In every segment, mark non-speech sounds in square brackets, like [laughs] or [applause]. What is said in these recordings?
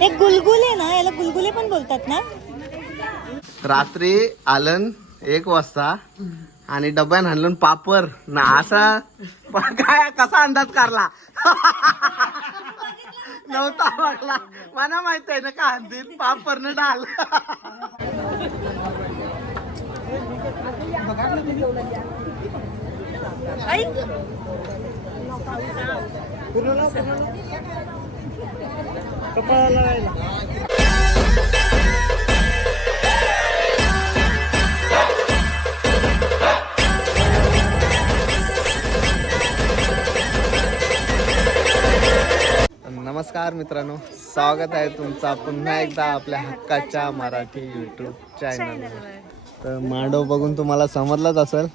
हे गुलगुले ना याला गुलगुले पण बोलतात ना? रात्री आलन एक वाजता आणि डब्यान हाणलं पापर ना असा काय कसा अंदाज काढला? नव्हता वाटला मला माहीत आहे ना का आणतील? पापर न डाल नमस्कार मित्रांनो स्वागत आहे तुमचा पुन्हा एकदा आपल्या हक्काच्या मराठी युट्यूब चॅनलवर तर मांडव बघून तुम्हाला समजलंच असेल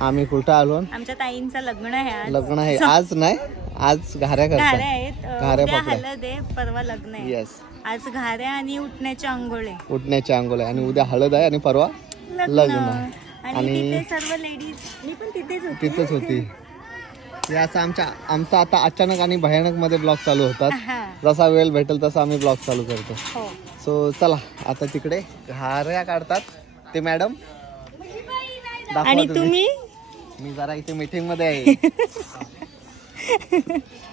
आम्ही कुठं आलो? आमच्या ताईंचं लग्न आहे लग्न आहे आज नाही आज घाऱ्या घाऱ्या करतात आहेत. अं, घाऱ्या उद्या पकडा. हळद आहे परवा लग्न आहे. येस आज घाऱ्या आणि उठण्याचे अंघोळ आहे. उठण्याची आंघोळ आहे आणि उद्या हळद आहे आणि परवा लग्न. लग्न. आणि आणि- तिथे सर्व लेडीज मी पण तिथेच होते. तिथंच होती. हे असं आमच्या आमचा आता अचानक आणि भयानकमध्ये ब्लॉग चालू होतात. हा. जसा वेळ भेटेल तसा आम्ही ब्लॉग चालू करतो. हो. सो चला आता तिकडे घाऱ्या काढतात ते मॅडम आणि. तुम्ही. मी जरा इथे मीटिंगमध्ये आहे. [laughs]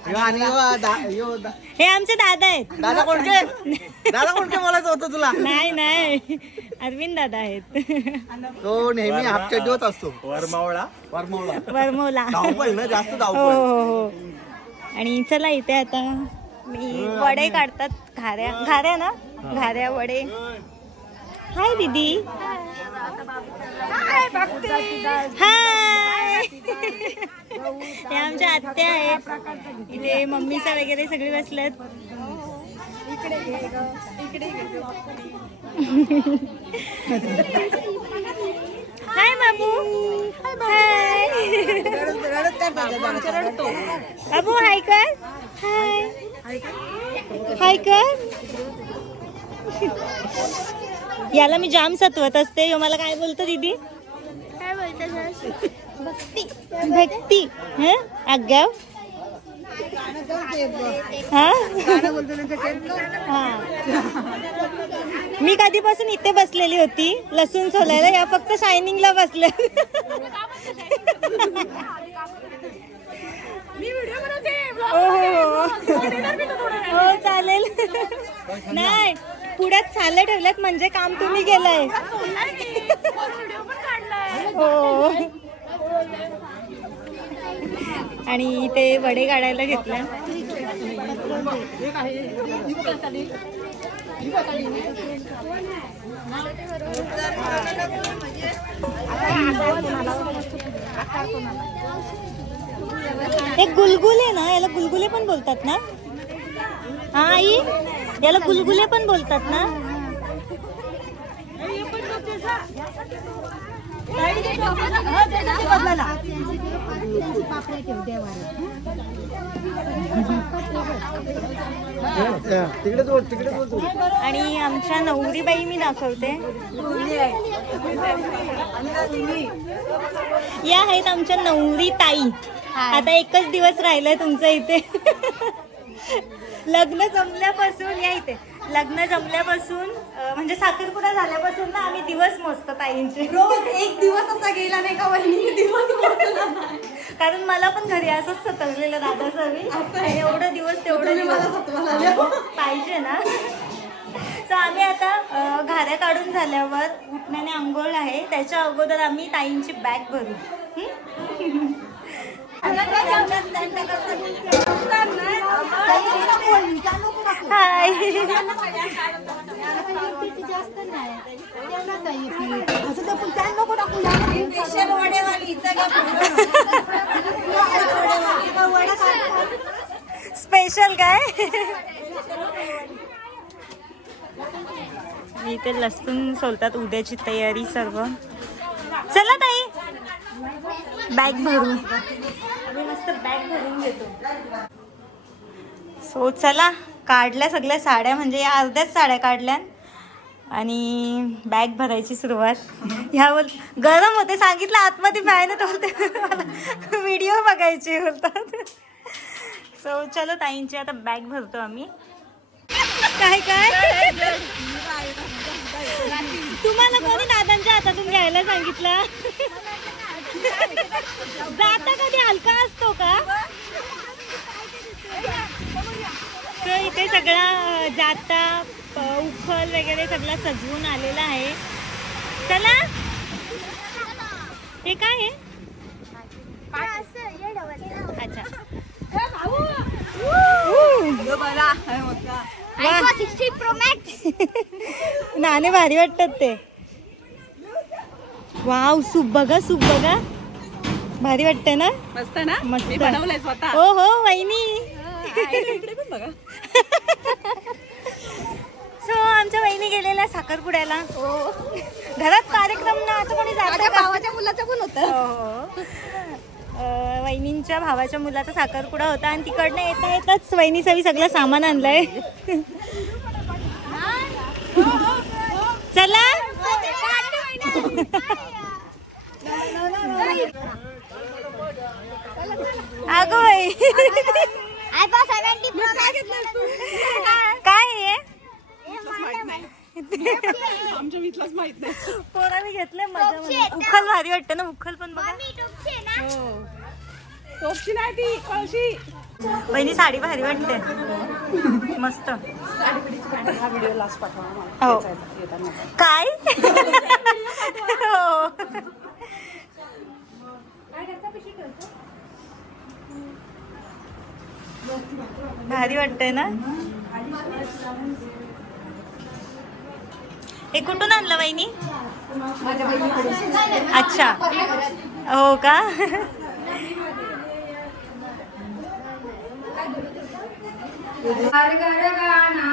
यो आणि यो दा- यो दा- हे आमचे दादा आहेत. दादा कोणते? दादा कोणते बोलायचं होतं तुला? नाही नाही. अरविंद दादा आहेत. तो नेहमी हापच्या दिवस असतो. वरमावळा. वरमवला धावपळ ना जास्त हो धावपळ. हो हो. आणि चला इथे आता. मी वडे काढतात. घाऱ्या घाऱ्या ना? घाऱ्या वडे. हाय दीदी. हाय. हे आमच्या आत्या आहेत. इथे मम्मीचा वगैरे सगळे बसलेत. हाय बाबू. हाय बाबू हाय कर हाय हाय कर याला मी जाम सतवत असते. मला काय बोलतो दीदी? काय बोलतो भक्ती भक्ती हं? आगाव? हा? हा. मी कधीपासून इथे बसलेली होती लसूण सोलायला या फक्त शायनिंगला बसले. हो चालेल. नाही पुढ्यात सालं ठेवल्यात म्हणजे काम तुम्ही केलंय. [laughs] हो. आणि ते वडे काढायला घेतल्या हे गुलगुले ना याला गुलगुले पण बोलतात ना? हा आई? याला गुलगुले पण बोलतात ना तिकडे जोड तिकडे जोड आणि आमच्या नवरीबाई मी दाखवते. या आहेत आमच्या नवरी ताई. आता एकच दिवस राहिलाय तुमचं इथे. लग्न जमल्यापासून या इथे. लग्न जमल्यापासून अं, म्हणजे साखरपुडा झाल्यापासून ना आम्ही दिवस मोजतो ताईंचे. रोज एक दिवस असा गेला नाही का वहिनी? दिवस नाही. कारण मला पण घरी असंच सतवलेलं दादा सवी एवढं दिवस तेवढं तुम्ही मला दिवस आल्या. पाहिजे ना. तर आम्ही आता अ, घाऱ्या काढून झाल्यावर उठण्याने आंघोळ आहे. त्याच्या अगोदर आम्ही ताईंची बॅग भरू. हं? स्पेशल काय? इथे लसूण सोलतात उद्याची तयारी सर्व. चला ताई. बॅग भरू आम्ही मस्त बॅग भरून घेतो. सो चला. काढल्या सगळ्या साड्या म्हणजे या अर्ध्याच साड्या काढल्या. आणि बॅग भरायची सुरुवात. ह्यावर गरम होते सांगितलं आतमध्ये फॅन होते व्हिडिओ बघायचे बोलतात. सो चलो ताईंची आता बॅग भरतो आम्ही. काय काय? तुम्हाला कोणी दादांच्या हातातून घ्यायला सांगितलं? जाता कधी हलका असतो का? तर इथे सगळा जाता उखल वगैरे सगळं सजवून आलेला आहे. चला. हे काय आहे? अच्छा. नाणे भारी वाटतात ते. वाव सूप बघा सूप बघा. भारी वाटतंय ना? मस्त ना? मस्त मी बनवलंय स्वतः. हो हो वहिनी. सो आमच्या वहिनी गेलेल्या साखरपुड्याला. घरात कार्यक्रम ना असं कोणी जातं? भावाच्या मुलाचं पण होतं. हो. वहिनींच्या भावाच्या मुलाचा साखरपुडा होता आणि तिकडनं येता येताच सवी सगळं सामान आणलंय. चला. अगो बाई. काय आहे आमच्या मित्राच माहीत नाही. पोराने मजा. उखल भारी वाटतं ना उखल पण बघा. हो. टोपची नाही ती कळशी. वहिनी साडी भारी वाटते. मस्त. हा हो. काय? हो. भारी वाटतंय ना? हे कुठून आणलं वहिनी? अच्छा. हो का? बरगर गाना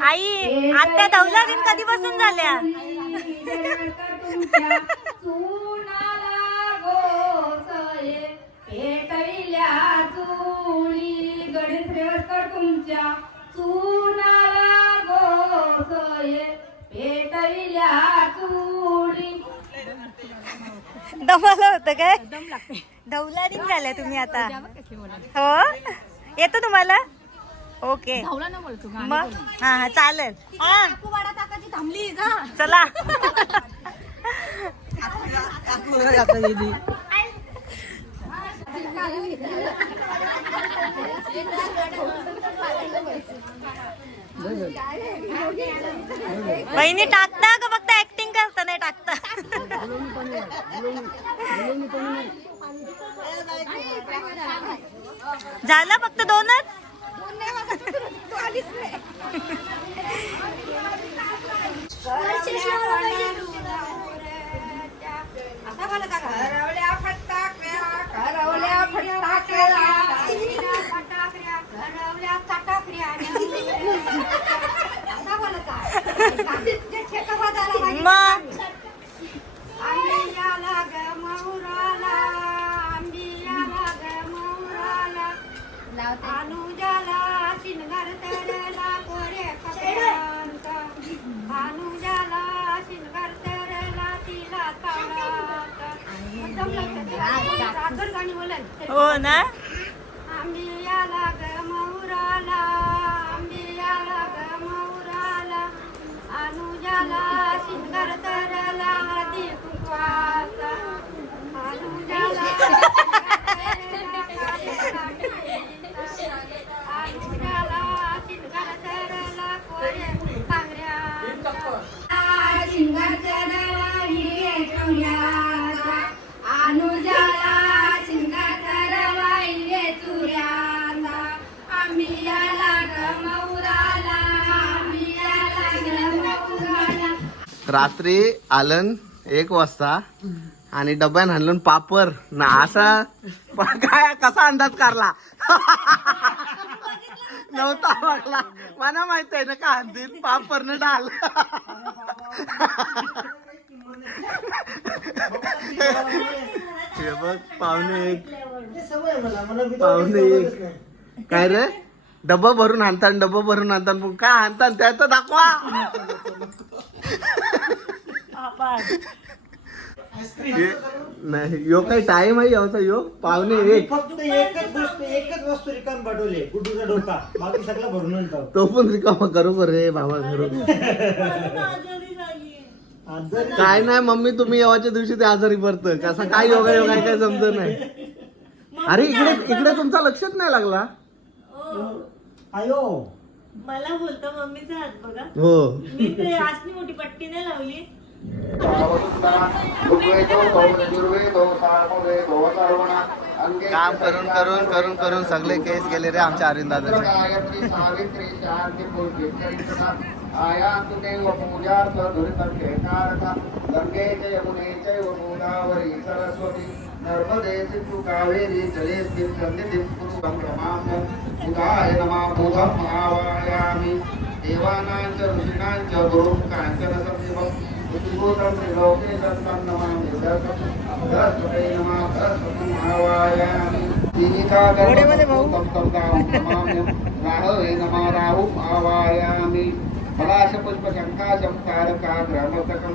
आई आत्या झाल्या तुमच्या चुनाला गोसये पेटविल्या चुली दमाला होतं काय? दौलारीन झाल्या तुम्ही आता. हो? येतो तुम्हाला? ओके. मग? हा हा चालेल. हा. वाडा टाकायची थांबली जा. चला. बहिणी टाकता का फक्त ऍक्टिंग करता नाही टाकता. झालं फक्त दोनच? आलीच नाही. हो ना? आंबियाला तरला रात्री आलन एक वाजता आणि डब्यान हाणलं पापर ना असा पण काय कसा अंदाज काढला? नव्हता बघला मला माहीत आहे ना का दिन पापर न डाल. हे बघ पाहुणे एक. पाहुणे एक. काय रे? डब्बा भरून आणतात डब्बा भरून आणतात मग काय आणतात त्याचं दाखवा. हे- नाही यो काही टाइम आहे याचा यो. पाहुणे एक. फक्त एकच गोष्ट एकच वस्तू रिकाम पाठवली गुड्डूचा डोका. बाकी सगळं भरून आणतो. तो पण रिकामा करू रे बाबा करू आजारी काय नाही मम्मी तुम्ही येवाच्या दिवशी ते आजारी पडत. कसा काय योगा योगा काय समजत नाही. अरे इकडे इकडे तुमचा लक्षच नाही लागला. आयो. मला बोलतो मम्मीचा हात बघा. हो. मी ते आसनी मोठी पट्टी नाही लावली. काम करून करून करून करून सगळे केस गेले रे आमच्या अरविंद सरस्वती नर्मदे सिंधु कावेरी नमः देवानां च ऋषीणां च गुरुं काञ्चन बुद्धिभूतं त्रिलोकेशं तं नमामि सरस्वते नमः सरस्वतीम् आवाहयामि तं तं दां नमाम्यं राहवे नमः राहुम् आवाहयामि पलाशपुष्पशङ्काशं तारकाग्रमस्तकं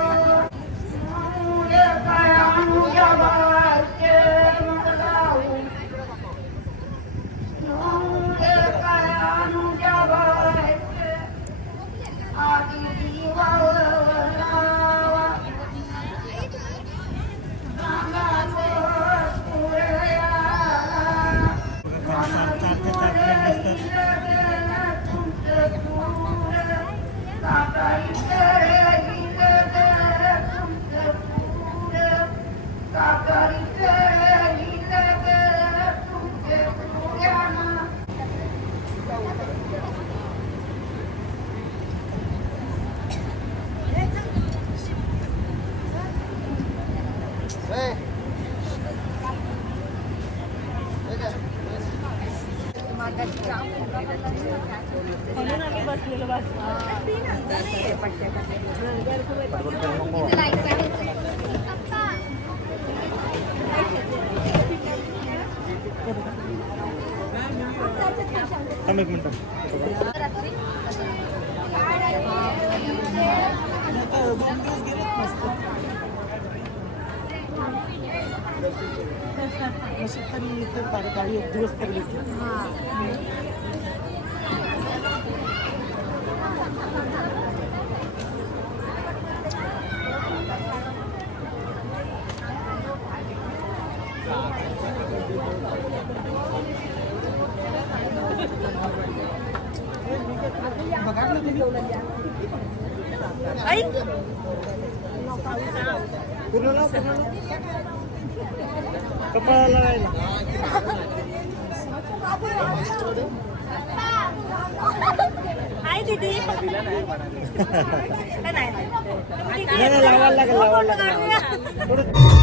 थांब एक मिनिट आई पूर्ण लाव, पूर्ण लाव. कपाळाला लावायला. आई दीदी [laughs] नाही लावायला लागेल, लावायला लागेल.